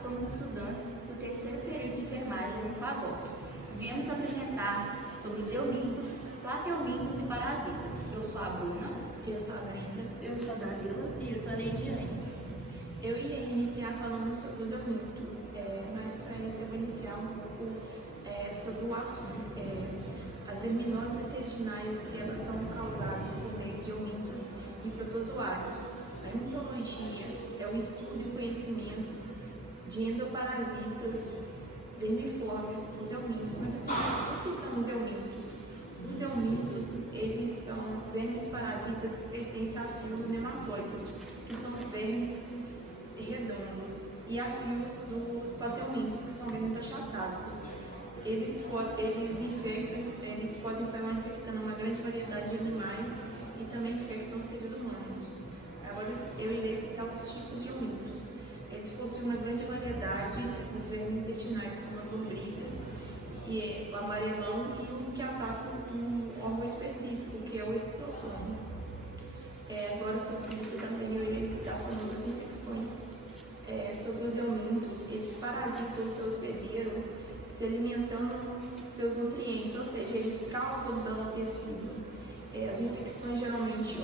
somos estudantes do terceiro período de enfermagem no FADOC. Viemos apresentar sobre os eumintos, plateumintos e parasitas. Eu sou a Bruna. Eu sou a Brenda. Eu sou a Dalila. E eu sou a Leidiane. Eu irei iniciar falando sobre os eumintos, mas para isso eu vou iniciar um pouco sobre o assunto. As verminoses intestinais, elas são causadas por meio de eumintos e protozoários. A emitologia é o estudo e conhecimento de endoparasitas vermiformes, os eumintos. Mas afinal, o que são os eumintos? Os eumintos, eles são vermes parasitas que pertencem à fila nematóides, que são os vermes redondos, e a fila dos plateumintos, que são vermes achatados. Eles podem estar infectando uma grande variedade de animais e também infectam os seres humanos. Agora eu irei citar os tipos de eumintos. Eles possuem uma grande variedade, os vermes intestinais, como as lombrigas, e o amarelão, e os que atacam um órgão específico, que é o excitossomo. Agora, sobre isso também eu irei citar falando das infecções. Sobre os eumintos, eles parasitam o seu hospedeiro, se alimentando seus nutrientes, ou seja, eles causam dano ao tecido. As infecções geralmente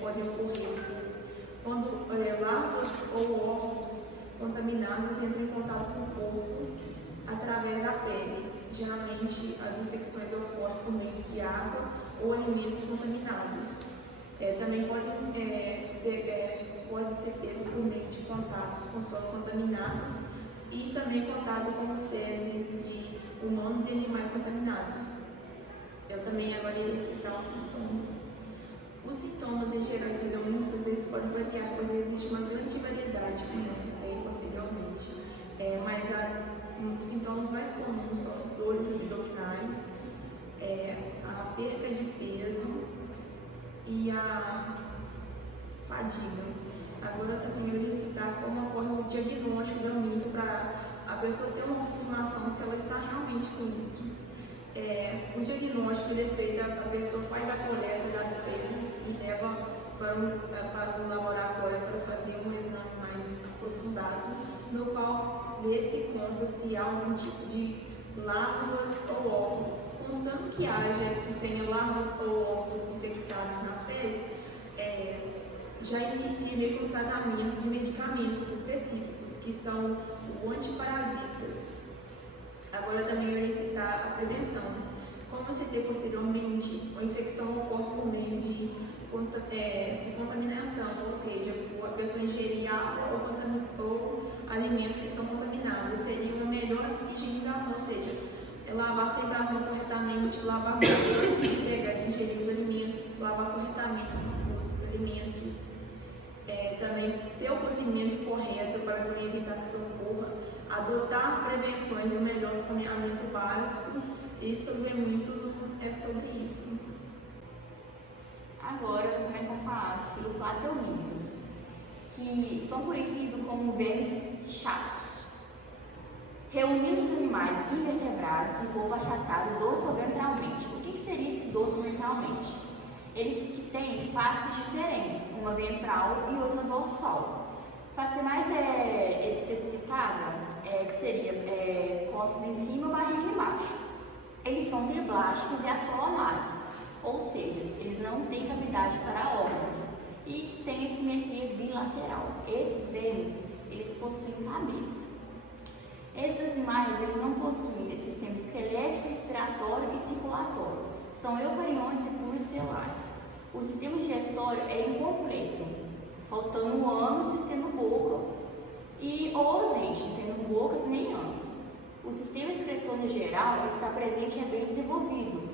podem ocorrer quando larvas ou ovos contaminados entram em contato com o corpo através da pele. Geralmente as infecções ocorrem por meio de água ou alimentos contaminados. Também podem ser pego por meio de contatos com solos contaminados e também contato com fezes de humanos e animais contaminados. Eu também agora irei citar os sintomas. Os sintomas em geral dos eumintos, eles podem variar, pois existe uma grande variedade, como eu citei posteriormente. Mas os sintomas mais comuns são dores abdominais, a perca de peso e a fadiga. Agora também eu irei citar como ocorre o diagnóstico do euminto para a pessoa ter uma confirmação se ela está realmente com isso. O diagnóstico ele é feito, a pessoa faz a coleta das fezes e leva para o laboratório para fazer um exame mais aprofundado, no qual vê-se consta se há algum tipo de larvas ou ovos. Constando que tenha larvas ou ovos infectados nas fezes, já inicia meio com o tratamento de medicamentos específicos, que são o antiparasitas. Agora também eu irei citar a prevenção. Como eu citei posteriormente, a infecção ocorre por meio de contaminação, ou seja, a pessoa ingerir água ou alimentos que estão contaminados. Seria uma melhor higienização, ou seja, lavar sempre as mãos corretamente, lavar muito antes de ingerir os alimentos, lavar corretamente os alimentos. Também ter o cozimento correto para também evitar que isso ocorra, adotar prevenções e o melhor saneamento básico, e sobre eumintos é sobre isso. Agora eu vou começar a falar dos plateumintos, que são conhecidos como vermes chatos. Reunindo os animais invertebrados com corpo achatado dorso-ventralmente. O que seria esse dorso-ventralmente? Eles têm faces diferentes, uma ventral e outra dorsal. Para ser mais especificada, que seria costas em cima e barriga embaixo. Eles são triblásticos e assolonados, ou seja, eles não têm cavidade para órgãos e têm simetria bilateral. Esses vermes, eles possuem cabeça. Esses animais, eles não possuem sistema esquelético, respiratório e circulatório. São eucariontes e pluricelulares. O sistema digestório é incompleto, faltando ânus e tendo boca, ou ausente, tendo bocas nem ânus. O sistema excretor geral está presente e é bem desenvolvido,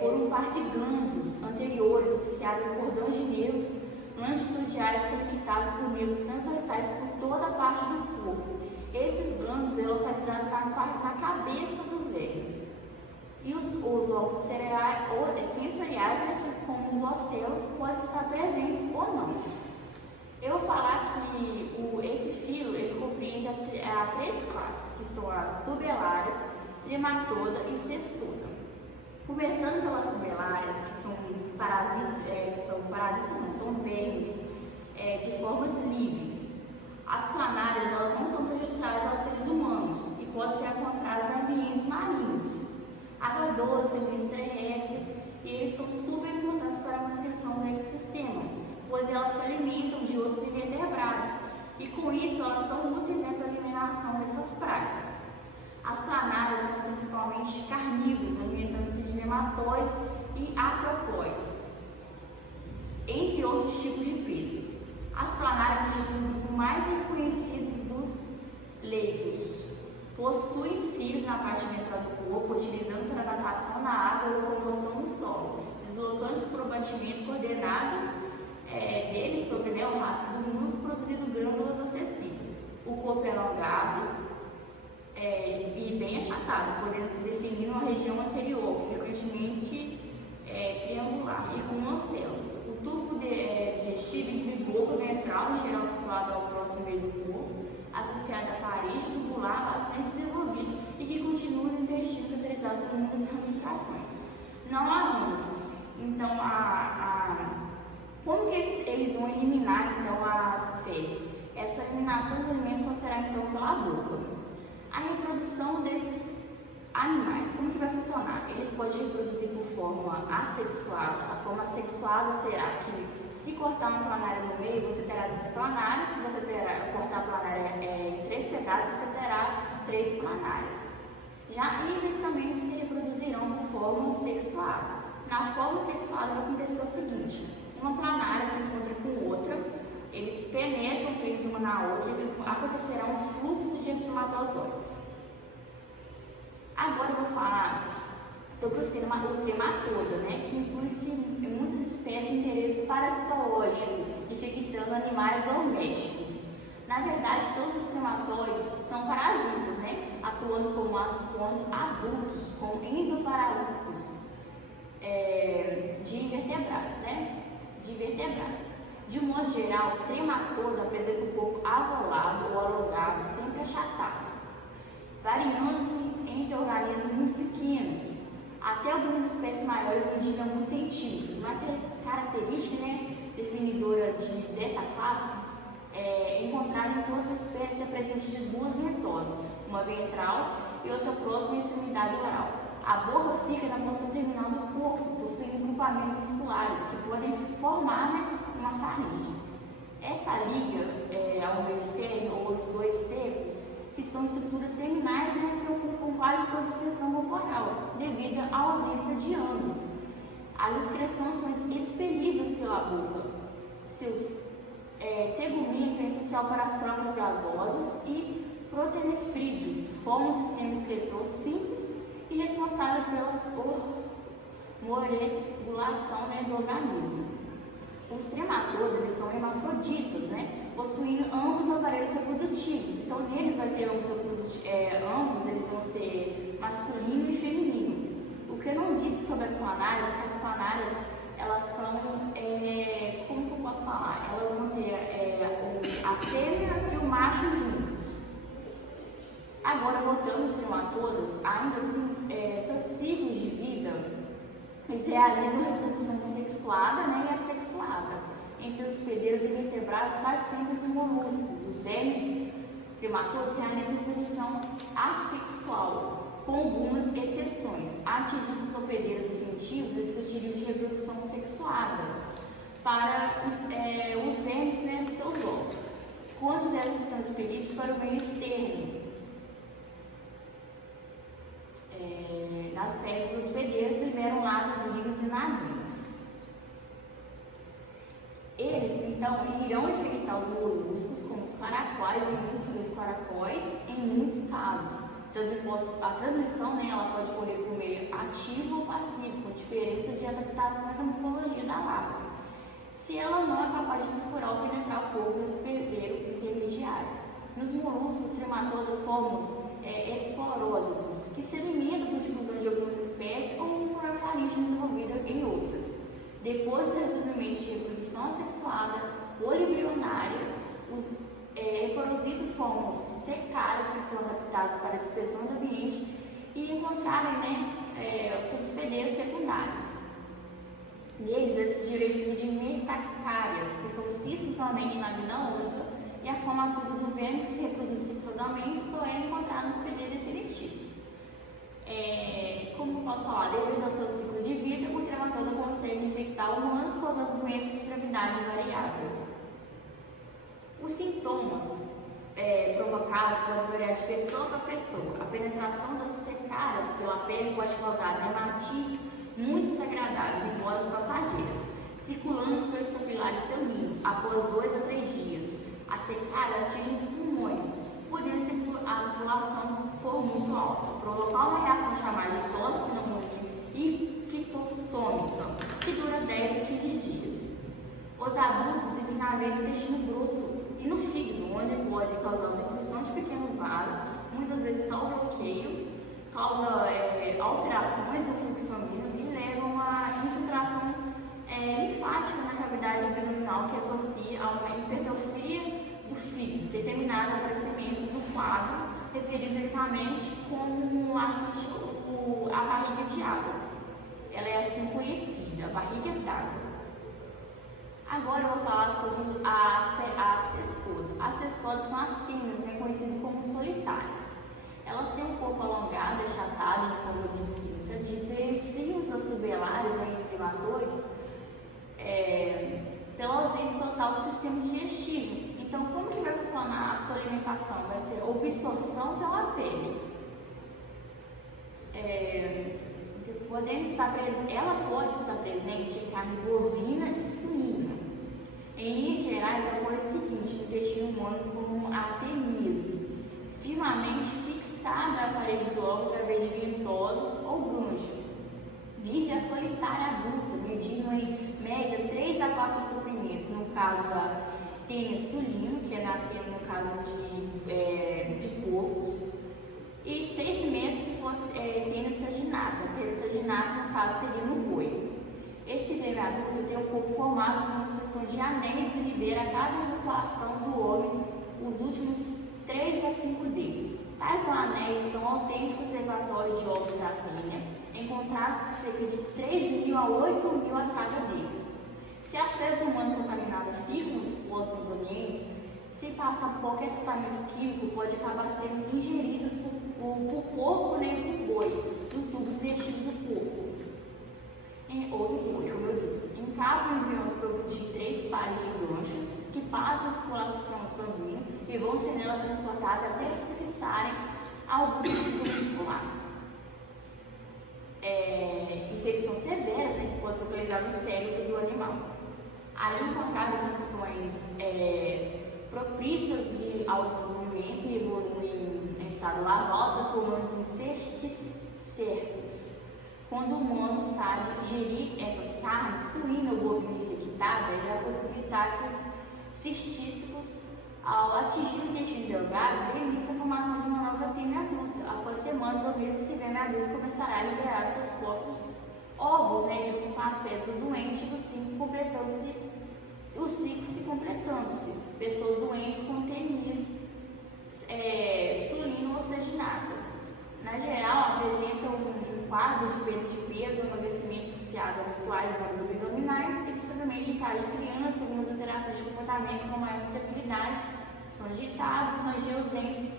por um par de glândulos anteriores associadas a cordões de nervos longitudinais conectados por nervos transversais por toda a parte do corpo. Esses glândulos são localizados na cabeça dos vermes. E os órgãos sensoriais, como os ocelos, podem estar presentes ou não. Eu vou falar que esse filo ele compreende a três classes, que são as tubelares, trematoda e cestoda. Começando pelas tubelares, que são são vermes de formas livres. As planárias, elas não são são super importantes para a manutenção do ecossistema, pois elas se alimentam de outros invertebrados e com isso elas são úteis para a eliminação dessas pragas. As planárias são principalmente carnívoras, alimentando-se de nematóides e artrópodes, entre outros tipos de presas. As planárias constituem o grupo mais reconhecido dos leigos. Possuem cílios na parte ventral do corpo, utilizando para natação na água ou locomoção no solo, deslocando-se por um batimento coordenado deles sobre o rastro do núcleo, produzindo glândulas acessíveis. O corpo é alongado e bem achatado, podendo se definir numa região anterior, frequentemente triangular e com ocelos. O tubo digestivo inclui boca ventral, em geral situado ao próximo meio do corpo, associado à faringe tubular bastante desenvolvido e que continua no intestino caracterizado por muitas ramificações. Não há ânus. Então, como que eles vão eliminar então as fezes? Essa eliminação dos alimentos será então pela boca. A reprodução desses animais, como que vai funcionar? Eles podem reproduzir por forma assexuada. A forma assexuada será que, se cortar uma planária no meio, você terá 2 planárias. Se você cortar a planária em 3 pedaços, você terá 3 planárias. Já eles também se reproduzirão por forma sexuada. Na forma sexuada vai acontecer o seguinte: uma planária se encontra com outra, eles penetram o pênis uma na outra e acontecerá um fluxo de espermatozoides. Agora eu vou falar sobre o trematoda, que inclui-se muitas espécies de interesse parasitológico, infectando animais domésticos. Na verdade, todos os trematóides são parasitas, atuando como adultos, como endoparasitos de invertebrados, De um modo geral, o trematoda apresenta um corpo avolado ou alongado, sempre achatado, variando-se entre organismos muito pequenos, até algumas espécies maiores medindo alguns centímetros. Uma característica definidora dessa classe é encontrar em todas as espécies a presença de 2 ventosas, uma ventral e outra próxima à extremidade oral. A boca fica na porção terminal do corpo, possuindo grupamentos musculares que podem formar uma faringe. Esta liga ao meio externo ou os 2 septos, que são estruturas terminais que ocupam quase toda a extensão corporal, devido à ausência de ânus. As excreções são expelidas pela boca. Seus tegumento é essencial para as trocas gasosas e protenefrídeos, formam um sistema excretor simples e responsável pela regulação do organismo. Os trematodes são hermafroditas, possuindo ambos os aparelhos reprodutivos. Então, neles vai ter ambos eles vão ser masculino e feminino. O que eu não disse sobre as planárias, que as planárias, elas são, como que eu posso falar? Elas vão ter a fêmea e o macho juntos. Agora, voltando aos trematodas, ainda assim, seus ciclos de vida, eles realizam reprodução sexuada e assexuada. Em seus hospedeiros invertebrados, quase sempre os moluscos. Os vermes trematodes realizam reprodução assexual, com algumas exceções. Atingindo seus hospedeiros definitivos, eles se utilizam de reprodução sexuada para os vermes de seus ovos, quando eles estão expelidos para o meio externo. Nas fezes dos hospedeiros liberam lados livres e nariz. Eles então irão infectar os moluscos, como os caracóis em muitos casos. A transmissão ela pode ocorrer por meio ativo ou passivo, com diferença de adaptações à morfologia da larva, se ela não é capaz de perfurar ou penetrar o corpo do hospedeiro intermediário. Nos moluscos, os trematoda formam esporósitos, que se alimentam por difusão de algumas espécies ou por faringe desenvolvida em outras. Depois do desenvolvimento de reprodução assexuada poliembrionária, os esporositos formam secárias que são adaptadas para a dispersão do ambiente e encontrarem os seus hospedeiros secundários. Neles, eles se dividem de metacárias, que são cistos somente na vida longa, e a formatura do verme que se reproduz sexualmente só é encontrada no hospedeiro definitivo. Como eu posso falar, devido ao seu ciclo de vida, o trematóide consegue infectar humanos, causando doenças de gravidade variável. Os sintomas provocados podem variar de pessoa para pessoa. A penetração das secaras pela pele pode causar dermatites muito desagradáveis, embora passageiras, circulando pelos capilares sanguíneos após 2 a 3 dias. A secada atinge os pulmões, podendo se a população for muito alta, provocar uma reação chamada de toxopneumonia e quitossômica, que dura 10 a 15 dias. Os adultos vivem na veia do intestino grosso e no fígado, onde pode causar obstrução de pequenos vasos, muitas vezes tal bloqueio, causa alterações no fluxo sanguíneo e leva a uma infiltração linfática na cavidade abdominal que associa a uma hipertrofia do fígado, determinado aparecimento do quadro, referido diretamente como a barriga de água. Ela é assim conhecida, a barriga d'água. Agora eu vou falar sobre a cespoda. As cespodas são as tênues, conhecidas como solitárias. Elas têm um corpo alongado, achatado em forma de cinta, diferenciam os tubulares entre trematoides pela ausência total do sistema digestivo. Então, como que vai funcionar a sua alimentação? Vai ser absorção pela pele. Ela pode estar presente em carne bovina e suína. Em linhas gerais, ocorre o seguinte: no intestino humano como a ateníase, firmemente fixada à parede do órgão através de ventosos ou gancho. Vive a solitária adulta, medindo em média 3 a 4 comprimentos, no caso da tênia sulino, que é na tênia no caso de porcos, e 6 metros se for tênia saginata. Tênia saginata, no caso, seria no boi. Esse verme adulto tem um corpo formado por uma sucessão de anéis que libera a cada evacuação do homem os últimos 3 a 5 deles. Tais anéis são autênticos reservatórios de ovos da tênia, encontrados cerca de 3.000 a 8.000 a cada deles. Se as fezes humanas contaminadas ficam expostas aos ambientes, se passar por qualquer tratamento químico, pode acabar sendo ingeridas por porco nem por boi, no tubo digestivo do porco. Ou do boi, como eu disse. Encapam embriões providos de 3 pares de ganchos que passam a circulação sanguínea e vão ser nela transportadas até se fixarem ao tecido muscular. Infecções severas que podem se localizar no cérebro do animal. Ali encontradas condições propícias ao desenvolvimento e evoluem em estado larval, transformando-se em cisticercos. Quando o humano sabe ingerir essas carnes, suína ou bovina infectada, ele vai possibilitar que os cistísticos, ao atingir o intestino delgado, permitam a formação de uma nova tênia adulta. Após semanas ou meses, esse verme adulto começará a liberar seus próprios ovos, junto com as fezes doentes do ciclo completando-se, o ciclo se completando-se. Pessoas doentes com tênias sulino ou saginata. Na geral, apresentam um quadro de perda de peso, emagrecimento associado a habituais dores abdominais e possivelmente em caso de criança, algumas alterações de comportamento como a irritabilidade, som agitado, ranger os dentes,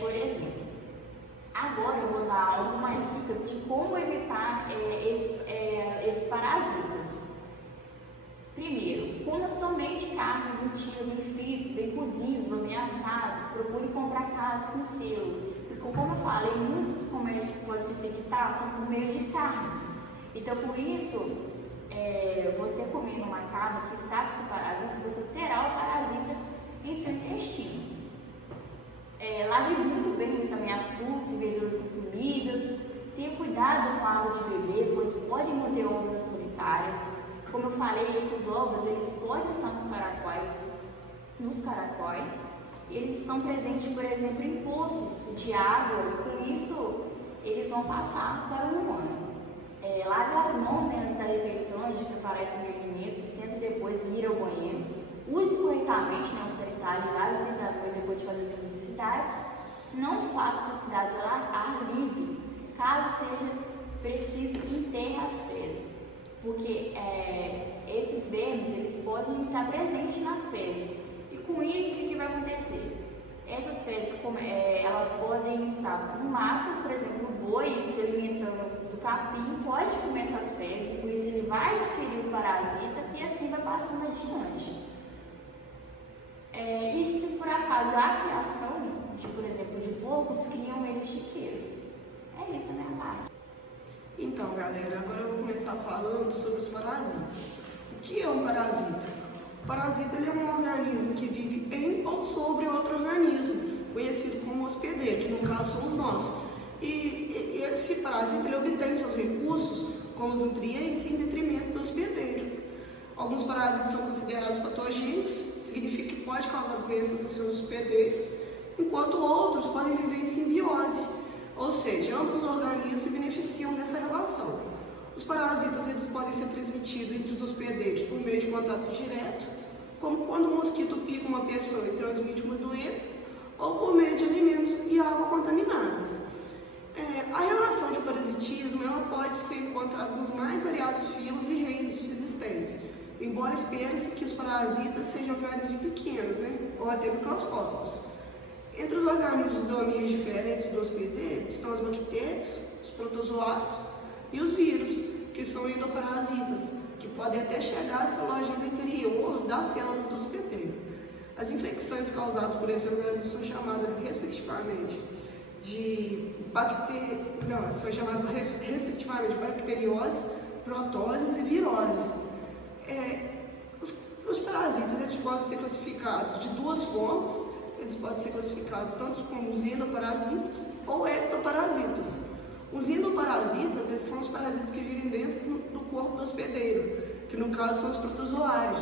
por exemplo. Agora eu vou dar algumas dicas de como evitar esses parasitas. Primeiro, coma somente carne embutida bem fritos, bem cozidos ou bem assados. Procure comprar casca e selo. Porque, como eu falei, muitos comércios que podem se infectar são por meio de carnes. Então, por isso, você comendo uma carne que está com esse parasita, você terá o parasita em seu intestino. Lave muito bem também as frutas e verduras consumidas. Tenha cuidado com a água de beber, pois podem manter ovos solitárias. Como eu falei, esses ovos eles podem estar nos caracóis. Eles estão presentes, por exemplo, em poços de água e com isso eles vão passar para o humano. Lave as mãos antes da refeição, antes de preparar e comer alimentos, sempre depois de ir ao banheiro. Use corretamente o sanitário, lave sempre as mãos depois de fazer suas necessidades. Não faça necessidade de ar livre, caso seja preciso enterre as fezes, porque esses vermes eles podem estar presentes nas fezes. E com isso, o que vai acontecer? Essas fezes, elas podem estar no mato, por exemplo, o boi se alimentando do capim pode comer essas fezes, por isso ele vai adquirir o parasita e assim vai passando adiante. E se por acaso a criação, por exemplo, de porcos, criam eles chiqueiros. É isso da minha parte. Então, galera, agora eu vou começar falando sobre os parasitas. O que é um parasita? O parasita ele é um organismo que vive em ou sobre outro organismo, conhecido como hospedeiro, que no caso somos nós. E esse parasita ele obtém seus recursos, como os nutrientes, em detrimento do hospedeiro. Alguns parasitas são considerados patogênicos, significa que pode causar doenças nos seus hospedeiros, enquanto outros podem viver em simbiose, ou seja, ambos os organismos se beneficiam dessa relação. Os parasitas eles podem ser transmitidos entre os hospedeiros por meio de contato direto, como quando um mosquito pica uma pessoa e transmite uma doença, ou por meio de alimentos e água contaminadas. A relação de parasitismo ela pode ser encontrada nos mais variados filos e reinos existentes, embora espere-se que os parasitas sejam organismos pequenos, ou até microscópicos. Entre os organismos de domínios diferentes do hospedeiro estão as bactérias, os protozoários e os vírus, que são endoparasitas, que podem até chegar a se alojar no interior das células do hospedeiro. As infecções causadas por esse organismo são chamadas respectivamente de bacterioses, protoses e viroses. Os parasitas eles podem ser classificados de duas formas. Eles podem ser classificados tanto como os endoparasitas ou ectoparasitas. Os endoparasitas eles são os parasitas que vivem dentro do corpo do hospedeiro, que no caso são os protozoários.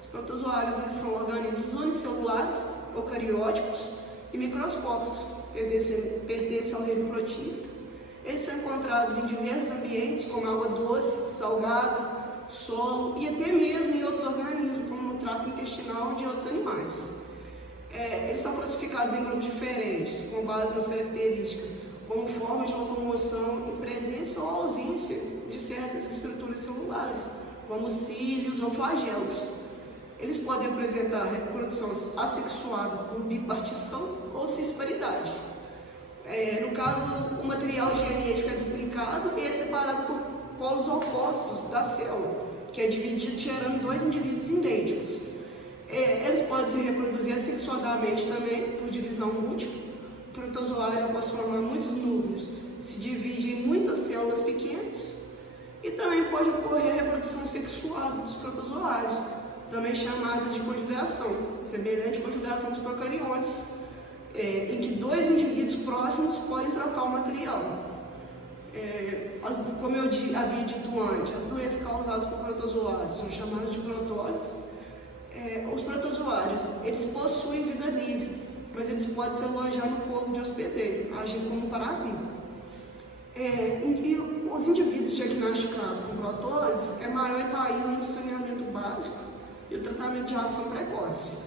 Os protozoários eles são organismos unicelulares, eucarióticos e microscópicos, pertencem ao reino protista. Eles são encontrados em diversos ambientes, como água doce, salgada, solo e até mesmo em outros organismos, como no trato intestinal de outros animais. Eles são classificados em grupos diferentes, com base nas características, como forma de locomoção em presença ou ausência de certas estruturas celulares, como cílios ou flagelos. Eles podem apresentar reprodução assexuada por bipartição ou cisparidade. No caso, o material genético é duplicado e é separado por polos opostos da célula, que é dividido gerando dois indivíduos idênticos. Eles podem se reproduzir assexuadamente também, por divisão múltipla. O protozoário, após formar muitos núcleos, se divide em muitas células pequenas. E também pode ocorrer a reprodução sexuada dos protozoários, também chamadas de conjugação, semelhante à conjugação dos procariontes, em que dois indivíduos próximos podem trocar o material. Como eu havia dito antes, as doenças causadas por protozoários são chamadas de protoses. Os protozoários, eles possuem vida livre, mas eles podem se alojar no corpo de hospedeiro, agindo como parasita. E os indivíduos diagnosticados com protoses é maior em países onde o saneamento básico e o tratamento de água são precoces.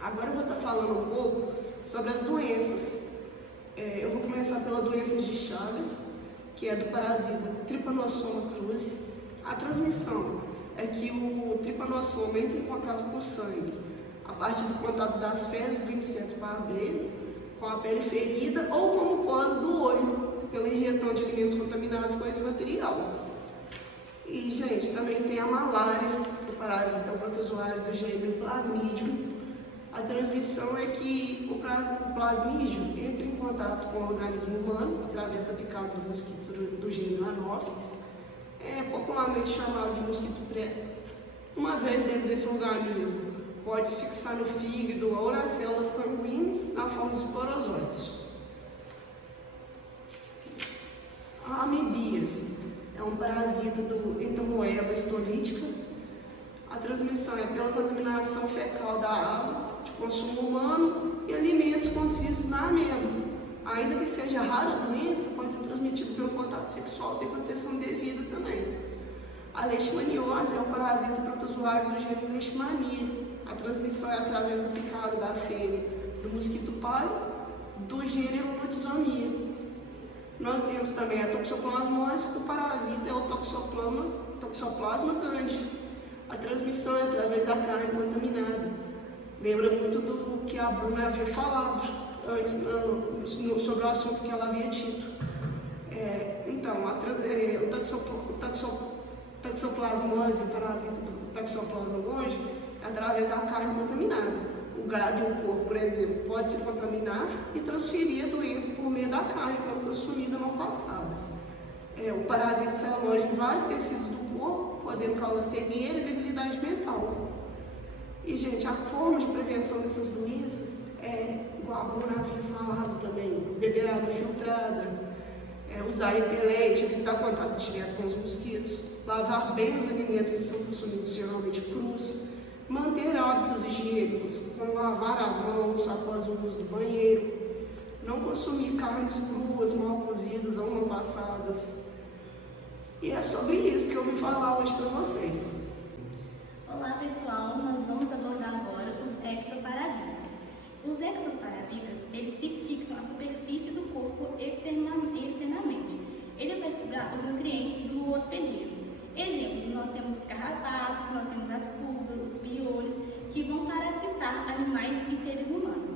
Agora eu vou estar falando um pouco sobre as doenças. Eu vou começar pela doença de Chagas, que é do parasita Trypanosoma cruzi. A transmissão é que o tripanossoma entra em contato com o sangue, a partir do contato das fezes do inseto barbeiro, com a pele ferida ou com a mucosa do olho, pela ingestão de alimentos contaminados com esse material. E, gente, também tem a malária, que o parasita é o protozoário do gênero Plasmodium. A transmissão é que o plasmídio entra em contato com o organismo humano através da picada do mosquito do gênero Anopheles, popularmente chamado de mosquito prego. Uma vez dentro desse organismo, pode se fixar no fígado ou nas células sanguíneas na forma dos porosóides. A amebíase é um parasita do Entamoeba histolítica. A transmissão é pela contaminação fecal da água de consumo humano e alimentos concisos na ameba. Ainda que seja rara a doença, pode ser transmitida pelo contato sexual sem proteção devida também. A leishmaniose é um parasita protozoário do gênero Leishmania. A transmissão é através da picada da fêmea do mosquito pálido do gênero Notisomia. Nós temos também a toxoplasmose, que o parasita é o Toxoplasma candida. A transmissão é através da carne contaminada. Lembra muito do que a Bruna havia falado antes, sobre o assunto que ela havia dito. Então, o taxoplasmose, o parasita do taxoplasma longe, através da carne contaminada. O gado e o porco, por exemplo, pode se contaminar e transferir a doença por meio da carne quando consumida no passado. O parasita se aloja em vários tecidos do corpo, podendo causar cegueira e debilidade mental. E, gente, a forma de prevenção dessas doenças igual a Bruna havia falado também, beber água filtrada, usar repelente, evitar contato direto com os mosquitos, lavar bem os alimentos que são consumidos geralmente crus, manter hábitos higiênicos, como lavar as mãos após o uso do banheiro, não consumir carnes cruas, mal cozidas ou mal passadas. E é sobre isso que eu vim falar hoje para vocês. Olá pessoal, nós vamos abordar agora os ectoparasitas. Os ectoparasitas, eles se fixam na superfície do corpo externamente. Ele vai sugar os nutrientes do hospedeiro. Exemplos, nós temos os carrapatos, nós temos as pulgas, os piolhos, que vão parasitar animais e seres humanos.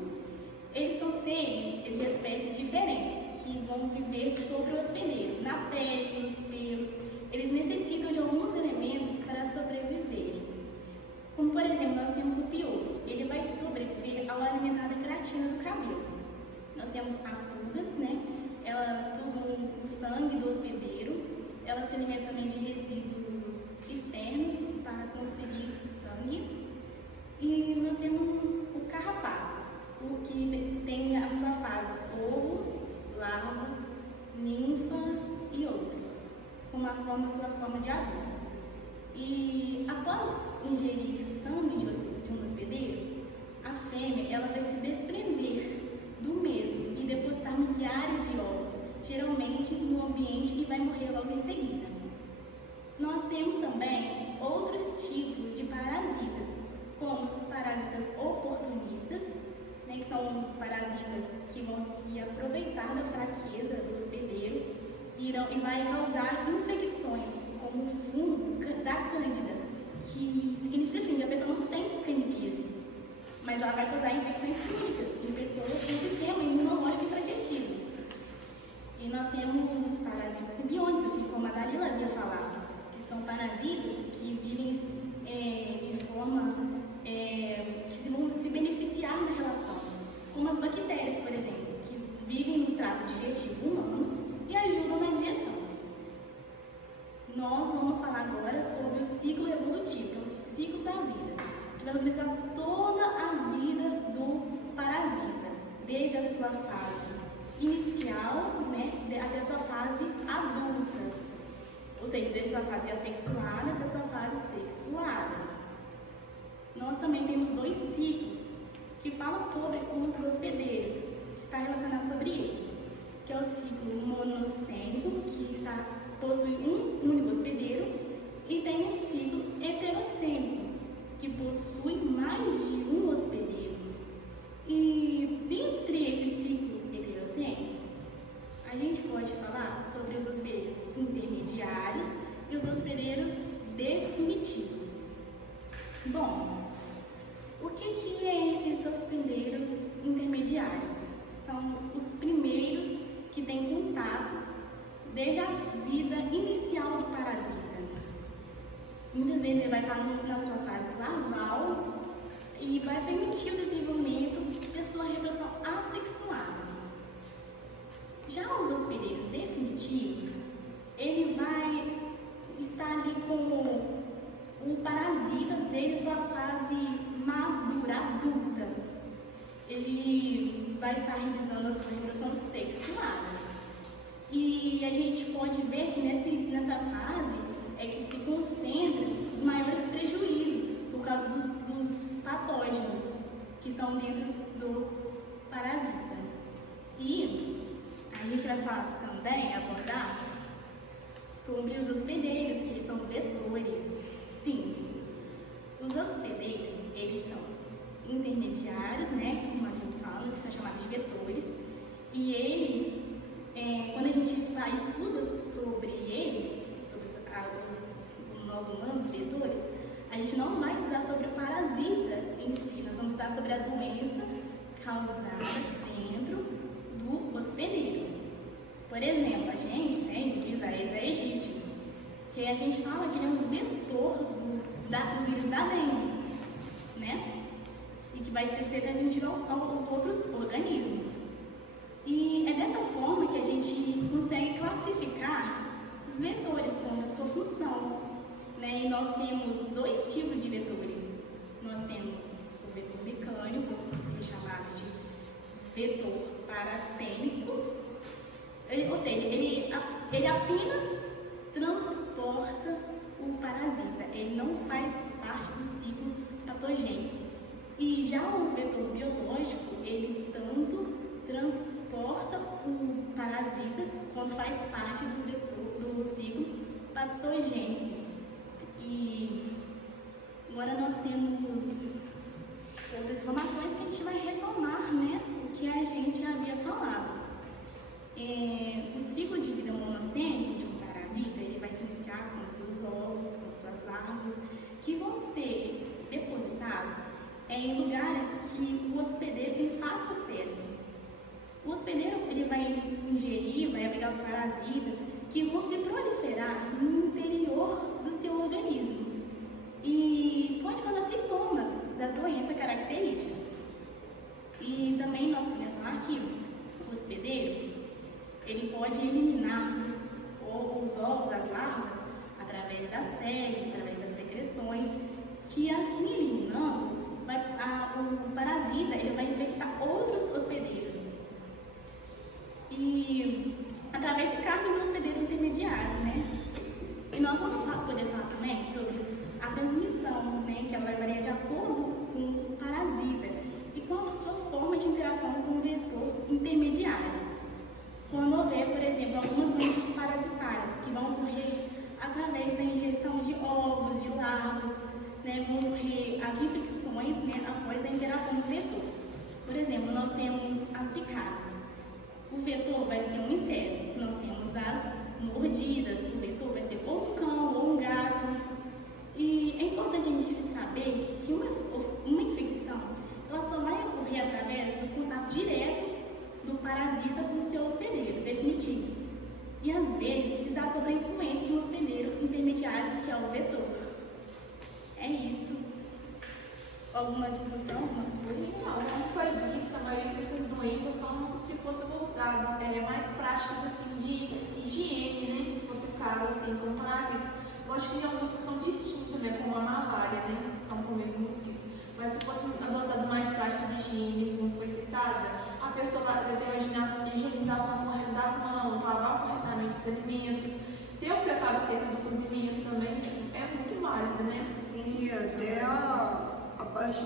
Eles são seres de espécies diferentes, que vão viver sobre o hospedeiro, na pele, nos pelos. Eles necessitam de alguns elementos para sobreviver. Como, por exemplo, nós temos o piolho. Ele vai sobreviver ao alimentar a queratina do cabelo. Nós temos as pulgas, né? Elas sugam o sangue do hospedeiro. Elas se alimentam também de resíduos externos para conseguir o sangue. E nós temos o carrapatos, o que tem a sua fase ovo, larva, ninfa e outros, com a sua forma de adulto. E após ingerir sangue de um hospedeiro, a fêmea ela vai se desprender do mesmo e depositar milhares de ovos, geralmente no ambiente, e vai morrer logo em seguida. Nós temos também outros tipos de parasitas, como os parasitas oportunistas, né, que são os parasitas que vão se aproveitar da fraqueza do hospedeiro e vai causar infecções, como o fungo da cândida, que significa assim, que a pessoa não tem candidíase, mas ela vai causar infecções físicas em pessoas com sistema imunológico enfraquecido. E nós temos os parasitas simbiontes, assim como a Dalila havia falado, que são parasitas que vivem de forma que vão se beneficiar da relação, como as bactérias, por exemplo, que vivem no trato digestivo humano e ajudam na digestão. Nós vamos falar agora sobre o ciclo evolutivo, que é o ciclo da vida, que vai representar toda a vida do parasita, desde a sua fase inicial, né, até a sua fase adulta, ou seja, desde a sua fase assexuada até a sua fase sexuada. Nós também temos 2 ciclos que falam sobre os hospedeiros, que está relacionado sobre ele, que é o ciclo monocênico, que possui um único hospedeiro, e tem o ciclo heterocênico, que possui mais de um hospedeiro. E dentre esse ciclo heterocênico, a gente pode falar sobre os hospedeiros intermediários e os hospedeiros definitivos. Bom, o que é esses hospedeiros intermediários? São os primeiros que têm contatos desde a vida inicial do parasita. Muitas vezes ele vai estar na sua fase larval e vai permitir o desenvolvimento da sua reprodução assexuada. Já os hospedeiros definitivos, ele vai estar ali com o parasita desde a sua fase madura, adulta. Ele vai estar realizando a sua reprodução sexuada. E a gente pode ver que nessa fase é que se concentram os maiores prejuízos por causa dos patógenos que estão dentro do parasita. E a gente vai falar também, abordar sobre os hospedeiros, que eles são vetores. Sim, os hospedeiros, eles são intermediários, né, como a gente fala, que são chamados de vetores, e eles, quando a gente estuda sobre eles, sobre nós humanos, vetores, a gente não vai estudar sobre o parasita em si, nós vamos estudar sobre a doença causada dentro do hospedeiro. Por exemplo, a gente tem o vírus Aedes aegypti, que a gente fala que ele é um vetor do vírus da dengue, né? E que vai ser transmitido aos outros organismos. E é dessa forma que a gente consegue classificar os vetores com a sua função, né? E nós temos dois tipos de vetores. Nós temos o vetor mecânico, que é chamado de vetor paratênico, ou seja, ele apenas transporta o parasita, ele não faz parte do ciclo patogênico. E já o vetor biológico, ele tanto transporta o parasita quanto faz parte do ciclo patogênico. E agora nós temos outras informações que a gente vai retomar, né, o que a gente havia falado. O ciclo de vida monocênico de um parasita, ele vai se iniciar com os seus ovos, com suas larvas, que vão ser depositados em lugares que o hospedeiro tem fácil acesso. O hospedeiro ele vai ingerir, vai abrigar os parasitas que vão se proliferar no interior do seu organismo e pode causar sintomas da doença característica. E também nós podemos falar que o hospedeiro ele pode eliminar os ovos, as larvas, através das fezes, através das secreções, que assim eliminando, o parasita ele vai infectar outros hospedeiros. E através de carne do hospedeiro intermediário, né? E nós vamos poder falar também sobre a transmissão, né? Que ela vai variar de acordo com o parasita e com a sua forma de interação com o vetor intermediário. Quando houver, por exemplo, algumas doenças parasitárias que vão ocorrer através da ingestão de ovos, de larvas, né, vão ocorrer as infecções, né, após a interação do vetor. Por exemplo, nós temos as picadas. O vetor vai ser um inseto. Nós temos as mordidas. O vetor vai ser ou um cão ou um gato. E é importante a gente saber que uma infecção ela só vai ocorrer através do contato direto do parasita com o seu hospedeiro definitivo. E às vezes se dá sobre a influência do hospedeiro intermediário, que é o vetor. É isso. Alguma discussão, alguma coisa? Não, como foi vista, a maioria dessas doenças são, se fosse abordadas, mais práticas assim, de higiene, né? Se fosse o caso, assim, como parasitas. Lógico que alguns são distintos, né? Como a malária, né? São por meio do mosquito. Mas se fosse adotado mais prática de higiene, como foi citada, a pessoa deve ter a higienização correta das mãos, lavar corretamente os alimentos, ter o preparo seco do cozimento também é muito válido, né? Sim, até a parte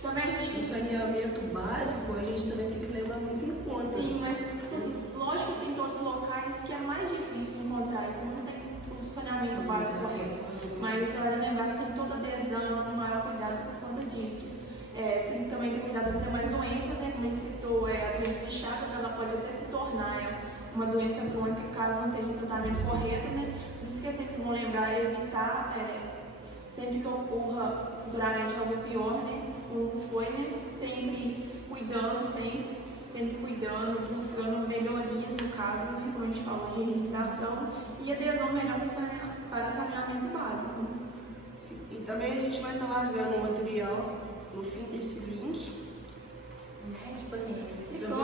também a gente do saneamento básico, a gente também tem que levar muito em conta. Sim, mas assim, lógico que tem todos os locais que é mais difícil encontrar isso, não tem o saneamento básico correto. Mas vale lembrar que tem toda adesão, um maior cuidado por conta disso. Tem que também ter cuidado das demais doenças, né? Como a gente citou, a doença de Chagas, ela pode até se tornar uma doença crônica caso não tenha um tratamento correto, né? Não esquecer que vão lembrar e evitar, sempre que ocorra futuramente algo pior, né? Como foi, né? Sempre cuidando, buscando melhorias no caso, né? Como a gente falou, de higienização e adesão melhor para saneamento básico. Sim. E também a gente vai estar largando o material no fim desse link. Tipo assim, explicando